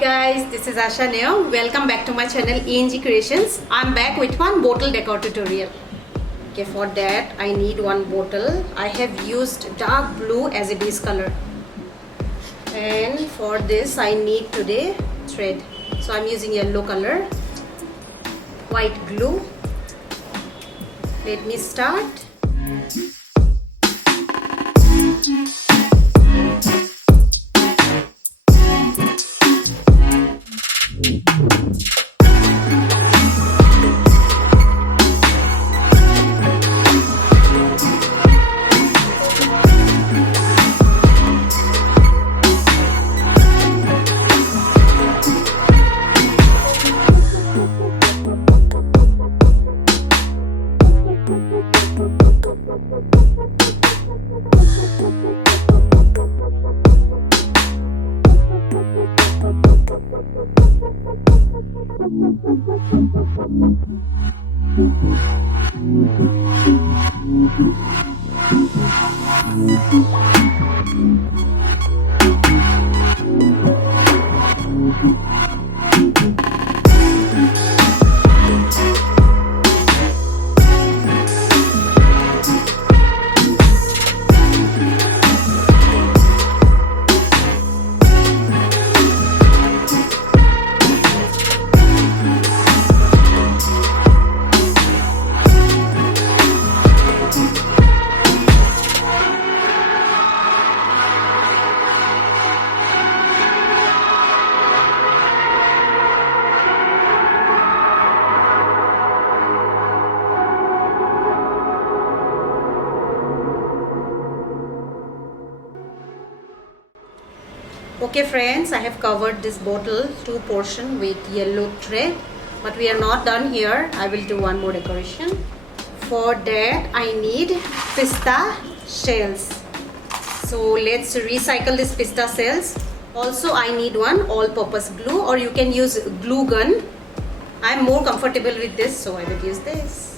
guys, this is Asha Neog. Welcome back to my channel ENG Creations. I'm back with one bottle decor tutorial. Okay, for that I need one bottle. I have used dark blue as a base color. And for this I need today thread. So I'm using yellow color, white glue. Let me start. Okay friends, I have covered this bottle two portion with yellow thread, but we are not done here. I will do one more decoration. For that I need pista shells. So let's recycle this pista shells. Also I need one all-purpose glue, or you can use glue gun. I am more comfortable with this, so I will use this.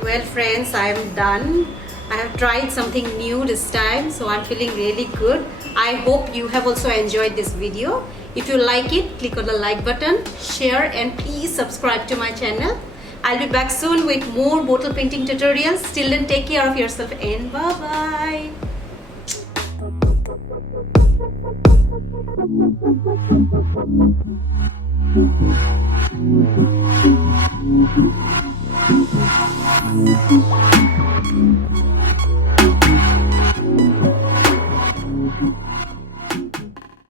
Well friends, I am done. I have tried something new this time, so I'm feeling really good. I hope you have also enjoyed this video. If you like it, click on the like button, share, and please subscribe to my channel. I'll be back soon with more bottle painting tutorials. Till then, take care of yourself and bye bye.